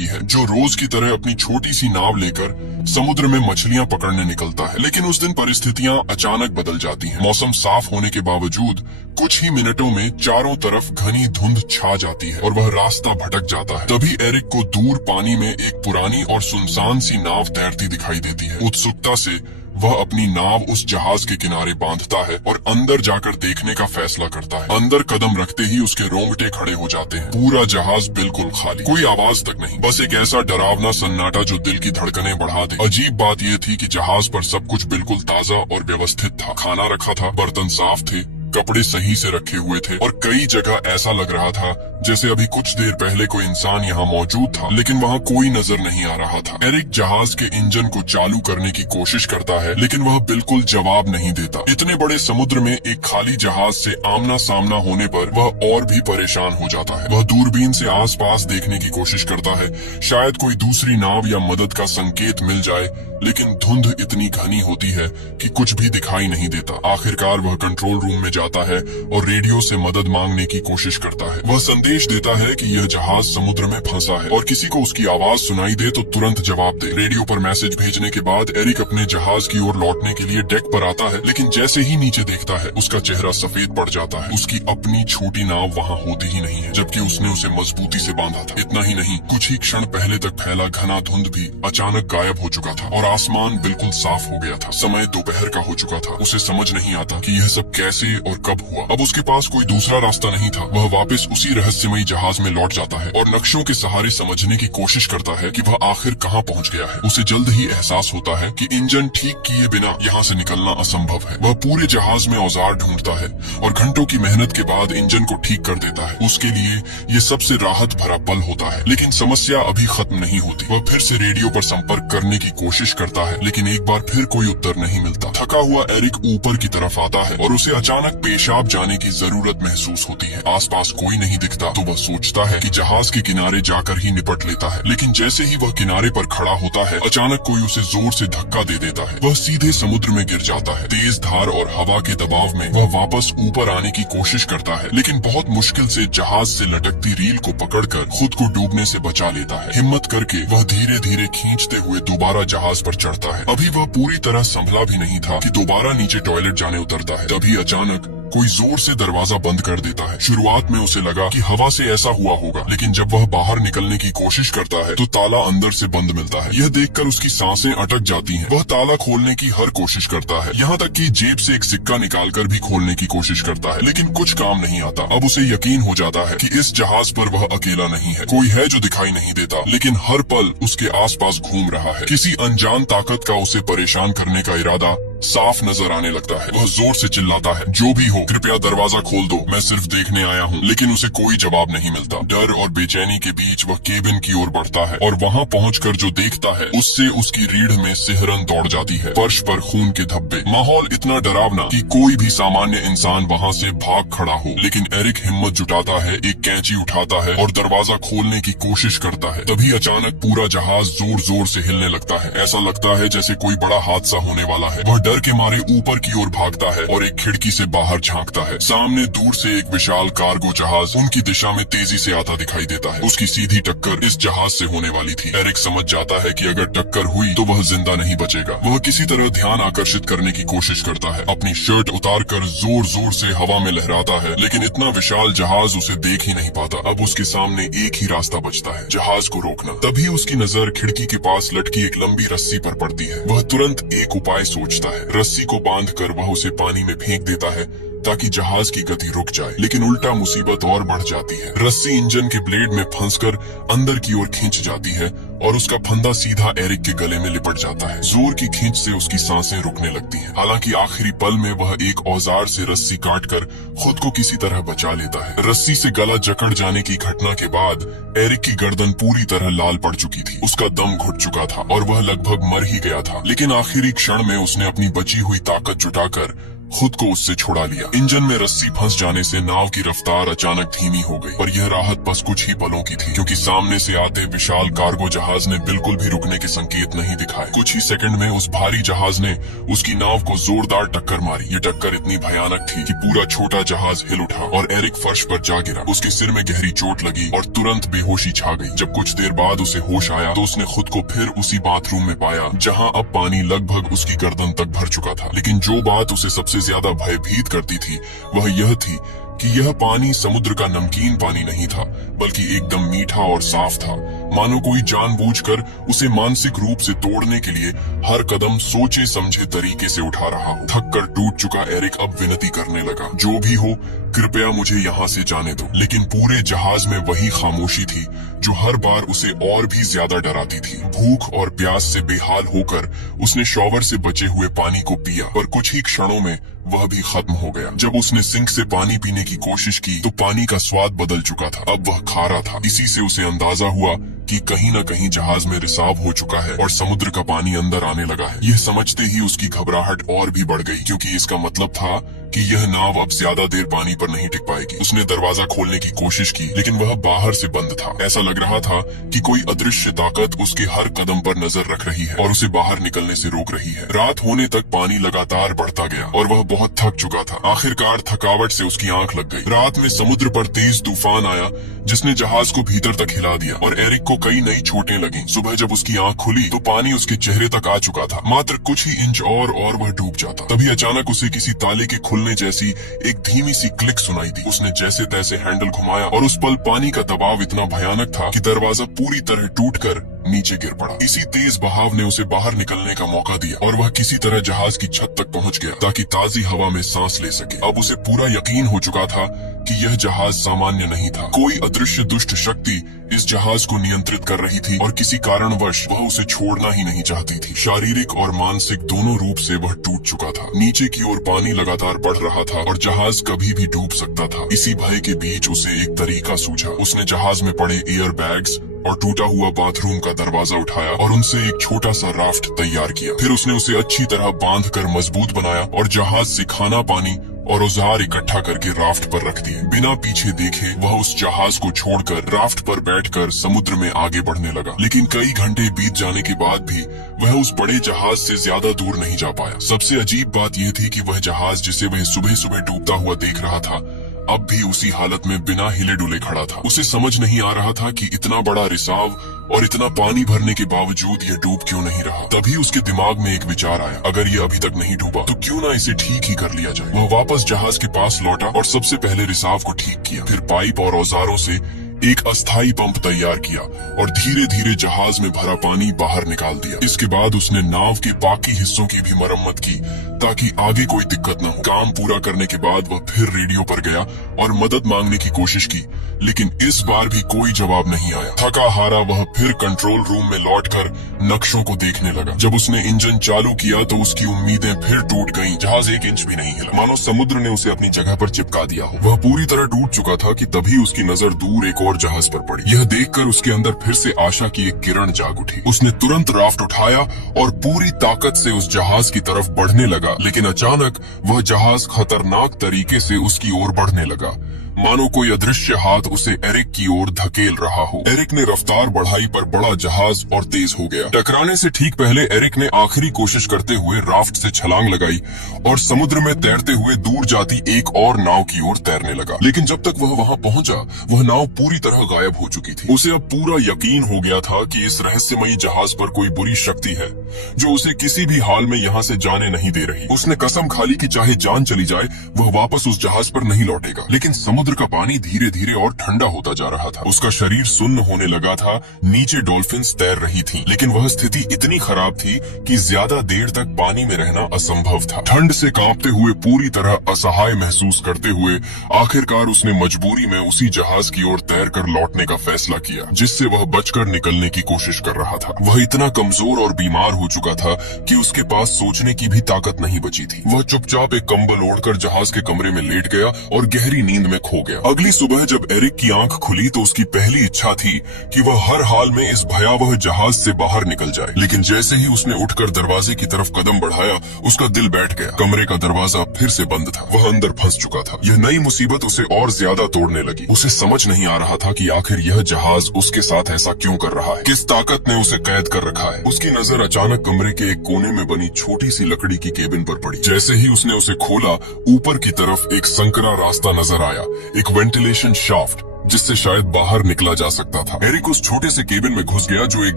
की है, जो रोज की तरह अपनी छोटी सी नाव लेकर समुद्र में मछलियां पकड़ने निकलता है। लेकिन उस दिन परिस्थितियां अचानक बदल जाती हैं। मौसम साफ होने के बावजूद कुछ ही मिनटों में चारों तरफ घनी धुंध छा जाती है और वह रास्ता भटक जाता है। तभी एरिक को दूर पानी में एक पुरानी और सुनसान सी नाव तैरती दिखाई देती है। उत्सुकता से वह अपनी नाव उस जहाज के किनारे बांधता है और अंदर जाकर देखने का फैसला करता है। अंदर कदम रखते ही उसके रोंगटे खड़े हो जाते हैं। पूरा जहाज बिल्कुल खाली, कोई आवाज तक नहीं, बस एक ऐसा डरावना सन्नाटा जो दिल की धड़कनें बढ़ा दे। अजीब बात यह थी कि जहाज पर सब कुछ बिल्कुल ताजा और व्यवस्थित था। खाना रखा था, बर्तन साफ थे, कपड़े सही से रखे हुए थे और कई जगह ऐसा लग रहा था जैसे अभी कुछ देर पहले कोई इंसान यहाँ मौजूद था, लेकिन वहाँ कोई नजर नहीं आ रहा था। एरिक जहाज के इंजन को चालू करने की कोशिश करता है, लेकिन वह बिल्कुल जवाब नहीं देता। इतने बड़े समुद्र में एक खाली जहाज से आमना सामना होने पर वह और भी परेशान हो जाता है। वह दूरबीन से आसपास देखने की कोशिश करता है, शायद कोई दूसरी नाव या मदद का संकेत मिल जाए, लेकिन धुंध इतनी घनी होती है कि कुछ भी दिखाई नहीं देता। आखिरकार वह कंट्रोल रूम में जाता है और रेडियो से मदद मांगने की कोशिश करता है। वह संदेश देता है कि यह जहाज समुद्र में फंसा है और किसी को उसकी आवाज सुनाई दे तो तुरंत जवाब दे। रेडियो पर मैसेज भेजने के बाद एरिक अपने जहाज की ओर लौटने के लिए डेक पर आता है, लेकिन जैसे ही नीचे देखता है उसका चेहरा सफेद पड़ जाता है। उसकी अपनी छोटी नाव वहाँ होती ही नहीं है, जबकि उसने उसे मजबूती से बांधा था। इतना ही नहीं, कुछ ही क्षण पहले तक फैला घना धुंध भी अचानक गायब हो चुका था और आसमान बिल्कुल साफ हो गया था। समय दोपहर का हो चुका था। उसे समझ नहीं आता कि यह सब कैसे और कब हुआ। अब उसके पास कोई दूसरा रास्ता नहीं था। वह वापस उसी रहस्यमयी जहाज में लौट जाता है और नक्शों के सहारे समझने की कोशिश करता है कि वह आखिर कहाँ पहुँच गया है। उसे जल्द ही एहसास होता है कि इंजन ठीक किए बिना यहाँ से निकलना असंभव है। वह पूरे जहाज में औजार ढूंढता है और घंटों की मेहनत के बाद इंजन को ठीक कर देता है। उसके लिए ये सबसे राहत भरा पल होता है, लेकिन समस्या अभी खत्म नहीं होती। वह फिर से रेडियो पर संपर्क करने की कोशिश करता है, लेकिन एक बार फिर कोई उत्तर नहीं मिलता। थका हुआ एरिक ऊपर की तरफ आता है और उसे अचानक पेशाब जाने की जरूरत महसूस होती है। आसपास कोई नहीं दिखता तो वह सोचता है कि जहाज के किनारे जाकर ही निपट लेता है, लेकिन जैसे ही वह किनारे पर खड़ा होता है अचानक कोई उसे जोर से धक्का दे देता है। वह सीधे समुद्र में गिर जाता है। तेज धार और हवा के दबाव में वह वापस ऊपर आने की कोशिश करता है, लेकिन बहुत मुश्किल से जहाज से लटकती रील को पकड़कर खुद को डूबने से बचा लेता है। हिम्मत करके वह धीरे धीरे खींचते हुए दोबारा जहाज पर चढ़ता है। अभी वह पूरी तरह संभला भी नहीं था कि दोबारा नीचे टॉयलेट जाने उतरता है। तभी अचानक कोई जोर से दरवाजा बंद कर देता है। शुरुआत में उसे लगा कि हवा से ऐसा हुआ होगा, लेकिन जब वह बाहर निकलने की कोशिश करता है तो ताला अंदर से बंद मिलता है। यह देखकर उसकी सांसें अटक जाती हैं। वह ताला खोलने की हर कोशिश करता है, यहाँ तक कि जेब से एक सिक्का निकालकर भी खोलने की कोशिश करता है, लेकिन कुछ काम नहीं आता। अब उसे यकीन हो जाता है कि इस जहाज पर वह अकेला नहीं है। कोई है जो दिखाई नहीं देता, लेकिन हर पल उसके आसपास घूम रहा है। किसी अनजान ताकत का उसे परेशान करने का इरादा साफ नजर आने लगता है। वह जोर से चिल्लाता है, जो भी हो कृपया दरवाजा खोल दो, मैं सिर्फ देखने आया हूँ। लेकिन उसे कोई जवाब नहीं मिलता। डर और बेचैनी के बीच वह केबिन की ओर बढ़ता है और वहाँ पहुंचकर जो देखता है उससे उसकी रीढ़ में सिहरन दौड़ जाती है। फर्श पर खून के धब्बे, माहौल इतना डरावना कि कोई भी सामान्य इंसान वहाँ से भाग खड़ा हो। लेकिन एरिक हिम्मत जुटाता है, एक कैंची उठाता है और दरवाजा खोलने की कोशिश करता है। तभी अचानक पूरा जहाज जोर जोर से हिलने लगता है। ऐसा लगता है जैसे कोई बड़ा हादसा होने वाला है। वह डर के मारे ऊपर की ओर भागता है और एक खिड़की से बाहर झांकता है। सामने दूर से एक विशाल कार्गो जहाज उनकी दिशा में तेजी से आता दिखाई देता है। उसकी सीधी टक्कर इस जहाज से होने वाली थी। एरिक समझ जाता है कि अगर टक्कर हुई तो वह जिंदा नहीं बचेगा। वह किसी तरह ध्यान आकर्षित करने की कोशिश करता है। अपनी शर्ट उतारकर जोर जोर से हवा में लहराता है, लेकिन इतना विशाल जहाज उसे देख ही नहीं पाता। अब उसके सामने एक ही रास्ता बचता है, जहाज को रोकना। तभी उसकी नजर खिड़की के पास लटकी एक लंबी रस्सी पर पड़ती है। वह तुरंत एक उपाय सोचता है। रस्सी को बांधकर वह उसे पानी में फेंक देता है ताकि जहाज की गति रुक जाए, लेकिन उल्टा मुसीबत और बढ़ जाती है। रस्सी इंजन के ब्लेड में फंसकर अंदर की ओर खींच जाती है और उसका फंदा सीधा एरिक के गले में लिपट जाता है। जोर की खींच से उसकी सांसें रुकने लगती हैं। हालांकि आखिरी पल में वह एक औजार से रस्सी काटकर खुद को किसी तरह बचा लेता है। रस्सी से गला जकड़ जाने की घटना के बाद एरिक की गर्दन पूरी तरह लाल पड़ चुकी थी। उसका दम घुट चुका था और वह लगभग मर ही गया था। लेकिन आखिरी क्षण में उसने अपनी बची हुई ताकत जुटाकर खुद को उससे छुड़ा लिया। इंजन में रस्सी फंस जाने से नाव की रफ्तार अचानक धीमी हो गई, पर यह राहत बस कुछ ही पलों की थी, क्योंकि सामने से आते विशाल कार्गो जहाज ने बिल्कुल भी रुकने के संकेत नहीं दिखाए। कुछ ही सेकंड में उस भारी जहाज ने उसकी नाव को जोरदार टक्कर मारी। ये टक्कर इतनी भयानक थी कि पूरा छोटा जहाज हिल उठा और एरिक फर्श पर जा गिरा। उसके सिर में गहरी चोट लगी और तुरंत बेहोशी छा गई। जब कुछ देर बाद उसे होश आया तो उसने खुद को फिर उसी बाथरूम में पाया जहां अब पानी लगभग उसकी गर्दन तक भर चुका था। लेकिन जो बात उसे सबसे ज्यादा भयभीत करती थी वह यह थी कि यह पानी समुद्र का नमकीन पानी नहीं था, बल्कि एकदम मीठा और साफ था, मानो कोई जानबूझकर उसे मानसिक रूप से तोड़ने के लिए हर कदम सोचे समझे तरीके से उठा रहा हो। थक कर टूट चुका एरिक अब विनती करने लगा, जो भी हो कृपया मुझे यहाँ से जाने दो। लेकिन पूरे जहाज में वही खामोशी थी जो हर बार उसे और भी ज्यादा डराती थी। भूख और प्यास से बेहाल होकर उसने शॉवर से बचे हुए पानी को पिया, पर कुछ ही क्षणों में वह भी खत्म हो गया। जब उसने सिंक से पानी पीने की कोशिश की तो पानी का स्वाद बदल चुका था, अब वह खारा था। इसी से उसे अंदाजा हुआ कि कहीं न कहीं जहाज में रिसाव हो चुका है और समुद्र का पानी अंदर आने लगा है। यह समझते ही उसकी घबराहट और भी बढ़ गई, क्योंकि इसका मतलब था कि यह नाव अब ज्यादा देर पानी पर नहीं टिक पाएगी। उसने दरवाजा खोलने की कोशिश की, लेकिन वह बाहर से बंद था। ऐसा लग रहा था कि कोई अदृश्य ताकत उसके हर कदम पर नजर रख रही है और उसे बाहर निकलने से रोक रही है। रात होने तक पानी लगातार बढ़ता गया और वह बहुत थक चुका था। आखिरकार थकावट से उसकी आंख लग गई। रात में समुद्र पर तेज तूफान आया जिसने जहाज को भीतर तक हिला दिया और एरिक को कई नई चोटें लगी। सुबह जब उसकी आंख खुली तो पानी उसके चेहरे तक आ चुका था। मात्र कुछ ही इंच और वह डूब जाता। तभी अचानक उसे किसी ताले के खुलने जैसी एक धीमी सी क्लिक सुनाई दी। उसने जैसे तैसे हैंडल घुमाया और उस पल पानी का दबाव इतना भयानक था कि दरवाजा पूरी तरह टूटकर नीचे गिर पड़ा। इसी तेज बहाव ने उसे बाहर निकलने का मौका दिया और वह किसी तरह जहाज की छत तक पहुंच गया ताकि ताजी हवा में सांस ले सके। अब उसे पूरा यकीन हो चुका था कि यह जहाज सामान्य नहीं था। कोई अदृश्य दुष्ट शक्ति इस जहाज को नियंत्रित कर रही थी और किसी कारणवश वह उसे छोड़ना ही नहीं चाहती थी। शारीरिक और मानसिक दोनों रूप से वह टूट चुका था। नीचे की ओर पानी लगातार बढ़ रहा था और जहाज कभी भी डूब सकता था। इसी भय के बीच उसे एक तरीका सूझा। उसने जहाज में पड़े एयर बैग्स और टूटा हुआ बाथरूम का दरवाजा उठाया और उनसे एक छोटा सा राफ्ट तैयार किया। फिर उसने उसे अच्छी तरह बांधकर मजबूत बनाया और जहाज से खाना पानी और औजार इकट्ठा करके राफ्ट पर रख दिए। बिना पीछे देखे वह उस जहाज को छोड़कर राफ्ट पर बैठकर समुद्र में आगे बढ़ने लगा। लेकिन कई घंटे बीत जाने के बाद भी वह उस बड़े जहाज से ज्यादा दूर नहीं जा पाया। सबसे अजीब बात यह थी कि वह जहाज जिसे वह सुबह सुबह डूबता हुआ देख रहा था अब भी उसी हालत में बिना हिले डुले खड़ा था। उसे समझ नहीं आ रहा था कि इतना बड़ा रिसाव और इतना पानी भरने के बावजूद यह डूब क्यों नहीं रहा। तभी उसके दिमाग में एक विचार आया, अगर ये अभी तक नहीं डूबा तो क्यों ना इसे ठीक ही कर लिया जाए। वह वापस जहाज के पास लौटा और सबसे पहले रिसाव को ठीक किया। फिर पाइप और औजारों से एक अस्थायी पंप तैयार किया और धीरे धीरे जहाज में भरा पानी बाहर निकाल दिया। इसके बाद उसने नाव के बाकी हिस्सों की भी मरम्मत की ताकि आगे कोई दिक्कत न हो। काम पूरा करने के बाद वह फिर रेडियो पर गया और मदद मांगने की कोशिश की, लेकिन इस बार भी कोई जवाब नहीं आया। थका हारा वह फिर कंट्रोल रूम में लौटकर नक्शों को देखने लगा। जब उसने इंजन चालू किया तो उसकी उम्मीदें फिर टूट गईं। जहाज एक इंच भी नहीं हिला, मानो समुद्र ने उसे अपनी जगह पर चिपका दिया हो। वह पूरी तरह टूट चुका था कि तभी उसकी नजर दूर एक और जहाज पर पड़ी। यह देखकर उसके अंदर फिर से आशा की एक किरण जाग उठी। उसने तुरंत राफ्ट उठाया और पूरी ताकत से उस जहाज की तरफ बढ़ने लगा, लेकिन अचानक वह जहाज खतरनाक तरीके से उसकी ओर बढ़ने लगा, मानो कोई अदृश्य हाथ उसे एरिक की ओर धकेल रहा हो। एरिक ने रफ्तार बढ़ाई पर बड़ा जहाज और तेज हो गया। टकराने से ठीक पहले एरिक ने आखिरी कोशिश करते हुए राफ्ट से छलांग लगाई और समुद्र में तैरते हुए दूर जाती एक और नाव की ओर तैरने लगा। लेकिन जब तक वह वहां पहुंचा वह नाव पूरी तरह गायब हो चुकी थी। उसे अब पूरा यकीन हो गया था कि इस रहस्यमयी जहाज पर कोई बुरी शक्ति है जो उसे किसी भी हाल में यहाँ से जाने नहीं दे रही। उसने कसम खा ली कि चाहे जान चली जाए वह वापस उस जहाज पर नहीं लौटेगा। लेकिन समुद्र का पानी धीरे धीरे और ठंडा होता जा रहा था। उसका शरीर सुन्न होने लगा था। नीचे डॉल्फिन्स तैर रही थीं, लेकिन वह स्थिति इतनी खराब थी कि ज्यादा देर तक पानी में रहना असंभव था। ठंड से कांपते हुए पूरी तरह असहाय महसूस करते हुए आखिरकार उसने मजबूरी में उसी जहाज की ओर तैरकर लौटने का फैसला किया जिससे वह बचकर निकलने की कोशिश कर रहा था। वह इतना कमजोर और बीमार हो चुका था कि उसके पास सोचने की भी ताकत नहीं बची थी। वह चुपचाप एक कंबल ओढ़कर जहाज के कमरे में लेट गया और गहरी नींद में खो गया। अगली सुबह जब एरिक की आंख खुली तो उसकी पहली इच्छा थी कि वह हर हाल में इस भयावह जहाज से बाहर निकल जाए। लेकिन जैसे ही उसने उठकर दरवाजे की तरफ कदम बढ़ाया उसका दिल बैठ गया। कमरे का दरवाजा फिर से बंद था। वह अंदर फंस चुका था। यह नई मुसीबत उसे और ज्यादा तोड़ने लगी। उसे समझ नहीं आ रहा था कि आखिर यह जहाज उसके साथ ऐसा क्यों कर रहा है, किस ताकत ने उसे कैद कर रखा है। उसकी नजर अचानक कमरे के एक कोने में बनी छोटी सी लकड़ी की केबिन पर पड़ी। जैसे ही उसने उसे खोला, ऊपर की तरफ एक संकरा रास्ता नजर आया, एक वेंटिलेशन शाफ्ट जिससे शायद बाहर निकला जा सकता था। एरिक उस छोटे से केबिन में घुस गया जो एक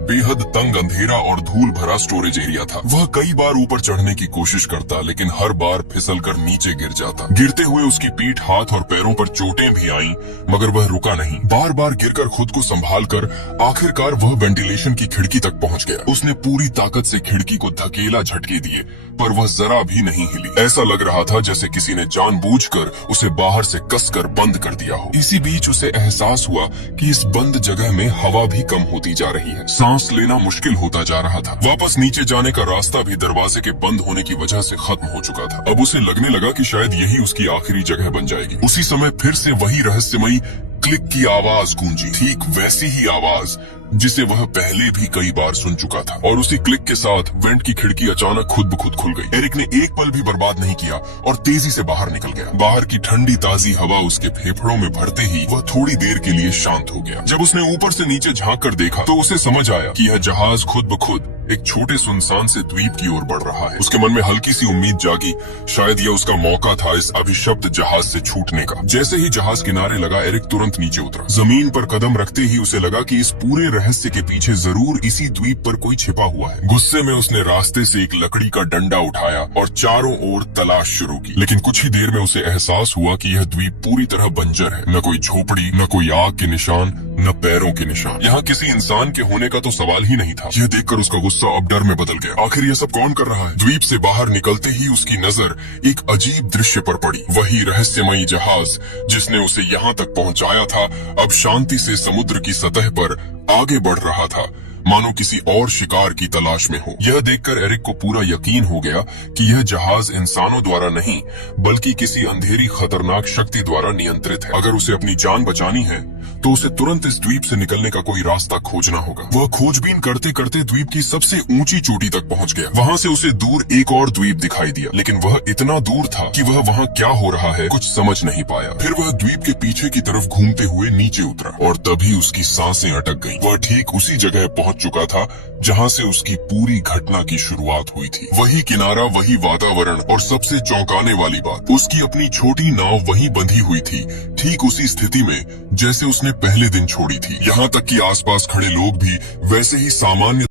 बेहद तंग, अंधेरा और धूल भरा स्टोरेज एरिया था। वह कई बार ऊपर चढ़ने की कोशिश करता, लेकिन हर बार फिसलकर नीचे गिर जाता। गिरते हुए उसकी पीठ, हाथ और पैरों पर चोटें भी आईं, मगर वह रुका नहीं। बार बार गिरकर खुद को संभाल कर आखिरकार वह वेंटिलेशन की खिड़की तक पहुंच गया। उसने पूरी ताकत से खिड़की को धकेला, झटके दिए, पर वह जरा भी नहीं हिली। ऐसा लग रहा था जैसे किसी ने जानबूझकर उसे बाहर से कसकर बंद कर दिया हो। इसी बीच उसे एहसास हुआ कि इस बंद जगह में हवा भी कम होती जा रही है। सांस लेना मुश्किल होता जा रहा था। वापस नीचे जाने का रास्ता भी दरवाजे के बंद होने की वजह से खत्म हो चुका था। अब उसे लगने लगा कि शायद यही उसकी आखिरी जगह बन जाएगी। उसी समय फिर से वही रहस्यमयी क्लिक की आवाज गूंजी, ठीक वैसी ही आवाज जिसे वह पहले भी कई बार सुन चुका था। और उसी क्लिक के साथ वेंट की खिड़की अचानक खुद ब खुद खुल गई। एरिक ने एक पल भी बर्बाद नहीं किया और तेजी से बाहर निकल गया। बाहर की ठंडी ताजी हवा उसके फेफड़ों में भरते ही वह थोड़ी देर के लिए शांत हो गया। जब उसने ऊपर से नीचे झांक कर देखा तो उसे समझ आया कि यह जहाज खुद ब खुद एक छोटे सुनसान से द्वीप की ओर बढ़ रहा है। उसके मन में हल्की सी उम्मीद जागी, शायद यह उसका मौका था इस अभिशप्त जहाज से छूटने का। जैसे ही जहाज किनारे लगा, एरिक तुरंत नीचे उतरा। जमीन पर कदम रखते ही उसे लगा कि इस पूरे रहस्य के पीछे जरूर इसी द्वीप पर कोई छिपा हुआ है। गुस्से में उसने रास्ते से एक लकड़ी का डंडा उठाया और चारों ओर तलाश शुरू की। लेकिन कुछ ही देर में उसे एहसास हुआ कि यह द्वीप पूरी तरह बंजर है। न कोई झोपड़ी, न कोई आग के निशान, न पैरों के निशान। यहाँ किसी इंसान के होने का तो सवाल ही नहीं था। यह देखकर उसका गुस्सा अब डर में बदल गया। आखिर यह सब कौन कर रहा है? द्वीप से बाहर निकलते ही उसकी नजर एक अजीब दृश्य पर पड़ी। वही रहस्यमयी जहाज जिसने उसे यहाँ तक पहुँचाया था, अब शांति से समुद्र की सतह पर आगे बढ़ रहा था, मानो किसी और शिकार की तलाश में हो। यह देखकर एरिक को पूरा यकीन हो गया कि यह जहाज इंसानों द्वारा नहीं, बल्कि किसी अंधेरी खतरनाक शक्ति द्वारा नियंत्रित है। अगर उसे अपनी जान बचानी है तो उसे तुरंत इस द्वीप से निकलने का कोई रास्ता खोजना होगा। वह खोजबीन करते करते द्वीप की सबसे ऊंची चोटी तक पहुंच गया। वहां से उसे दूर एक और द्वीप दिखाई दिया, लेकिन वह इतना दूर था कि वह वहां क्या हो रहा है कुछ समझ नहीं पाया। फिर वह द्वीप के पीछे की तरफ घूमते हुए नीचे उतरा और तभी उसकी सांसें अटक गईं। वह ठीक उसी जगह पहुंच चुका था जहां से उसकी पूरी घटना की शुरुआत हुई थी। वही किनारा, वही वातावरण और सबसे चौंकाने वाली बात, उसकी अपनी छोटी नाव वहीं बंधी हुई थी, ठीक उसी स्थिति में जैसे उसने पहले दिन छोड़ी थी। यहाँ तक कि आसपास खड़े लोग भी वैसे ही सामान्य